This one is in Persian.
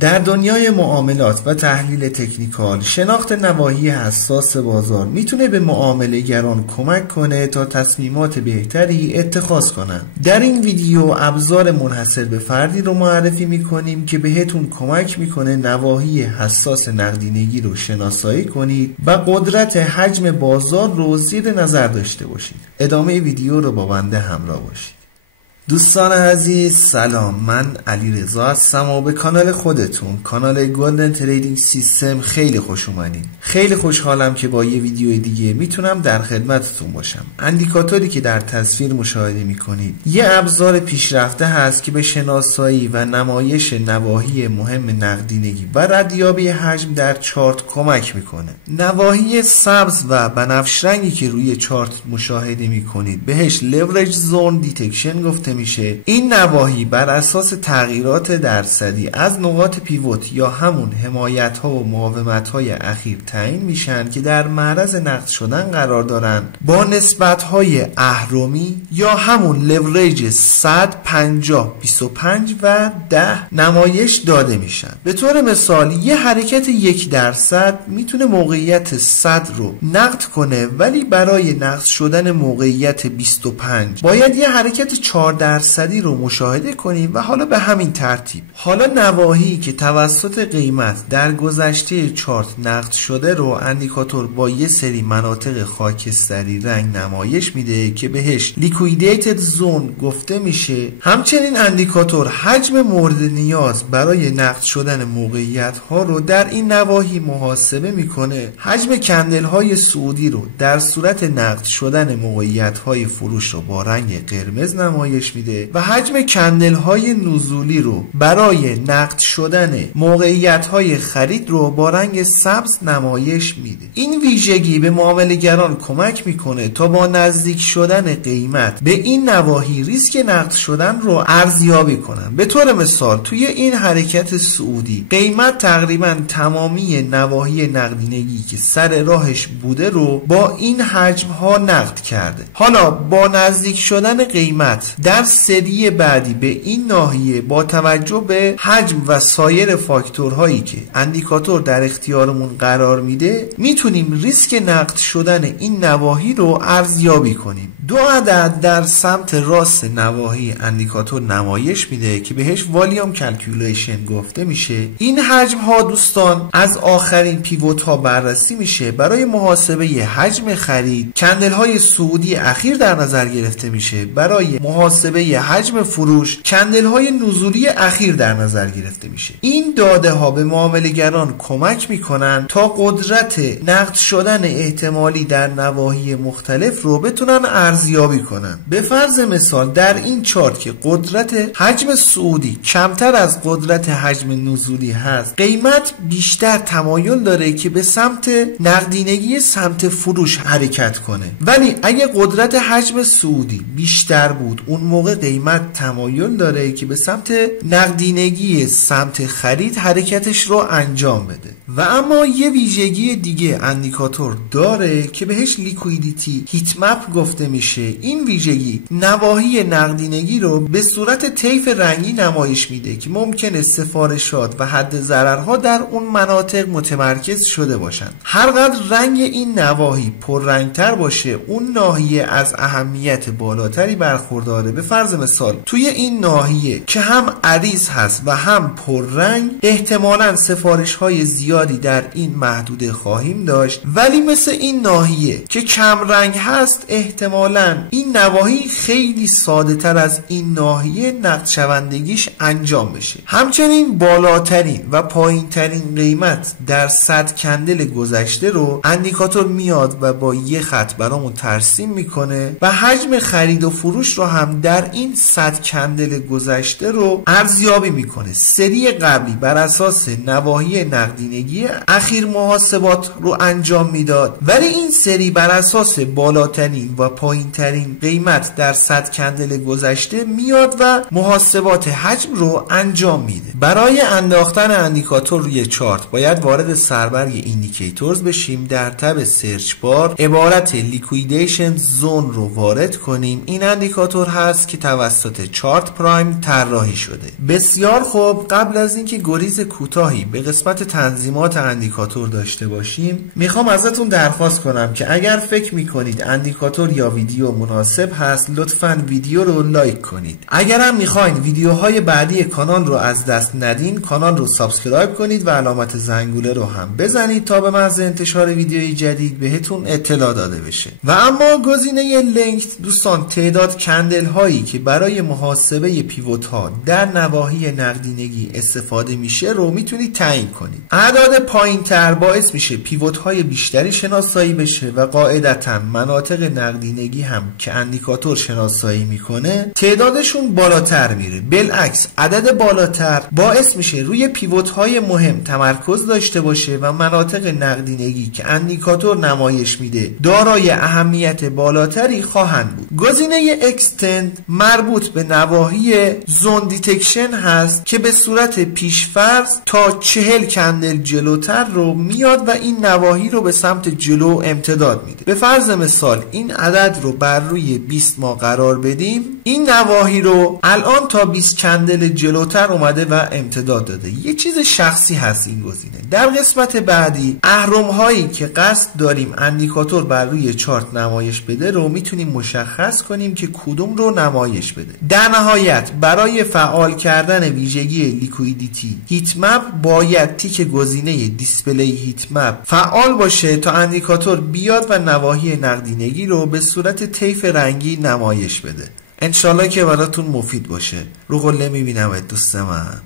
در دنیای معاملات و تحلیل تکنیکال، شناخت نواحی حساس بازار میتونه به معامله‌گران کمک کنه تا تصمیمات بهتری اتخاذ کنن. در این ویدیو ابزار منحصر به فردی رو معرفی میکنیم که بهتون کمک میکنه نواحی حساس نقدینگی رو شناسایی کنید و قدرت حجم بازار رو زیر نظر داشته باشید. ادامه ویدیو رو با بنده همراه باشید. دوستان عزیز سلام، من علیرضا هستم و به کانال خودتون، کانال گلدن تریدینگ سیستم خیلی خوش اومدین. خیلی خوشحالم که با یه ویدیو دیگه میتونم در خدمتتون باشم. اندیکاتوری که در تصویر مشاهده میکنید یه ابزار پیشرفته هست که به شناسایی و نمایش نواحی مهم نقدینگی و ردیابی حجم در چارت کمک میکنه. نواحی سبز و بنفش رنگی که روی چارت مشاهده میکنید بهش leverage zone detection گفته میشه. این نواحی بر اساس تغییرات درصدی از نقاط پیوت یا همون حمایت ها و مقاومت های اخیر تعیین میشن که در معرض نقد شدن قرار دارن، با نسبت های اهرمی یا همون لوریج 100 50 25 و 10 نمایش داده میشن. به طور مثال یه حرکت 1% میتونه موقعیت 100 رو نقد کنه، ولی برای نقد شدن موقعیت 25 باید یه حرکت 4% رو مشاهده کنیم و حالا به همین ترتیب. حالا نواحی که توسط قیمت در گذشته چارت نقد شده رو اندیکاتور با یه سری مناطق خاکستری رنگ نمایش میده که بهش لیکویدیتد زون گفته میشه. همچنین اندیکاتور حجم مورد نیاز برای نقد شدن موقعیت ها رو در این نواحی محاسبه میکنه. حجم کندل های صعودی رو در صورت نقد شدن موقعیت های فروش رو با رنگ قرمز نمایش میده و حجم کندل های نزولی رو برای نقد شدن موقعیت های خرید رو با رنگ سبز نمایش میده. این ویژگی به معامله‌گران کمک میکنه تا با نزدیک شدن قیمت به این نواحی ریسک نقد شدن رو ارزیابی کنن. به طور مثال توی این حرکت صعودی قیمت تقریبا تمامی نواحی نقدینگی که سر راهش بوده رو با این حجم ها نقد کرده. حالا با نزدیک شدن قیمت در سری بعدی به این ناحیه با توجه به حجم و سایر فاکتورهایی که اندیکاتور در اختیارمون قرار میده میتونیم ریسک نقد شدن این نواحی رو ارزیابی کنیم. 2 عدد در سمت راست نواحی اندیکاتور نمایش میده که بهش والیوم کلکولیشن گفته میشه. این حجم ها دوستان از آخرین پیوت ها بررسی میشه. برای محاسبه حجم خرید کندل های صعودی اخیر در نظر گرفته میشه. برای محاسبه حجم فروش کندل های نزولی اخیر در نظر گرفته میشه. این داده ها به معامله‌گران کمک میکنن تا قدرت نقد شدن احتمالی در نواحی مختلف رو بتونن ارزیابی کنن. به فرض مثال در این چارت که قدرت حجم صعودی کمتر از قدرت حجم نزولی هست، قیمت بیشتر تمایل داره که به سمت نقدینگی سمت فروش حرکت کنه. ولی اگه قدرت حجم صعودی بیشتر بود، اون موقع قیمت تمایل داره که به سمت نقدینگی سمت خرید حرکتش رو انجام بده. و اما یه ویژگی دیگه اندیکاتور داره که بهش لیکویدیتی هیت مپ گفته میشه. این ویژگی نواحی نقدینگی رو به صورت طیف رنگی نمایش میده که ممکنه سفارشات و حد ضررها در اون مناطق متمرکز شده باشن. هر قدر رنگ این نواحی پررنگتر باشه، اون ناحیه از اهمیت بالاتری برخورداره. به فرض مثال توی این ناحیه که هم عریض هست و هم پررنگ، احتمالاً سفارش های زیادی در این محدوده خواهیم داشت، ولی مثل این ناحیه که کم رنگ هست احتمالاً این نواحی خیلی ساده تر از این ناحیه نقد شوندگیش انجام بشه. همچنین بالاترین و پایین ترین قیمت در 100 کندل گذشته رو اندیکاتور میاد و با یه خط برامون ترسیم میکنه و حجم خرید و فروش رو هم در این 100 کندل گذشته رو ارزیابی میکنه. سری قبلی بر اساس نواحی نقدینگی اخیر محاسبات رو انجام میداد، ولی این سری بر اساس بالاترین و پایین ترین قیمت در 100 کندل گذشته میاد و محاسبات حجم رو انجام میده. برای انداختن اندیکاتور روی چارت باید وارد سربرگ ایندیکیتورز بشیم. در تب سرچ بار عبارت لیکویدیشن زون رو وارد کنیم. این اندیکاتور هست که توسط چارت پرایم طراحی شده. بسیار خوب، قبل از اینکه گریز کوتاهی به قسمت تنظیمات اندیکاتور داشته باشیم، میخوام ازتون درخواست کنم که اگر فکر میکنید اندیکاتور یا ویدیو مناسب هست، لطفاً ویدیو رو لایک کنید. اگر هم میخواین ویدیوهای بعدی کانال رو از دست ندین، کانال رو سابسکرایب کنید و علامت زنگوله رو هم بزنید تا به محض انتشار ویدیوی جدید بهتون اطلاع داده بشه. و اما گزینه لینک دوستان، تعداد کندل هایی که برای محاسبه پیوت ها در نواحی نقدینگی استفاده میشه رو میتونید تعیین کنید. اعداد پایین تر باعث میشه پیوت های بیشتری شناسایی بشه و قاعدتا مناطق نقدینگی هم که اندیکاتور شناسایی میکنه تعدادشون بالاتر میره. بالعکس، عدد بالاتر باعث میشه روی پیوت های مهم تمرکز داشته باشه و مناطق نقدینگی که اندیکاتور نمایش میده دارای اهمیت بالاتری خواهند بود. گزینه اکستند مربوط به نواحی زون دیتکشن هست که به صورت پیشفرض تا 40 کندل جلوتر رو میاد و این نواحی رو به سمت جلو امتداد میده. به فرض مثال این عدد رو بر روی 20 ما قرار بدیم، این نواحی رو الان تا 20 کندل جلوتر اومده و امتداد داده. یه چیز شخصی هست این گزینه. در قسمت بعدی اهرم هایی که قصد داریم اندیکاتور بر روی چارت نمایش بده رو میتونیم مشخص کنیم که کدوم رو نمایش بده. در نهایت برای فعال کردن ویژگی لیکویدیتی هیت مپ باید تیک گزینه دیسپلی هیت مپ فعال باشه تا اندیکاتور بیاد و نواحی نقدینگی رو به صورت طیف رنگی نمایش بده. انشالله که براتون مفید باشه. رو قله میبینم دوست من.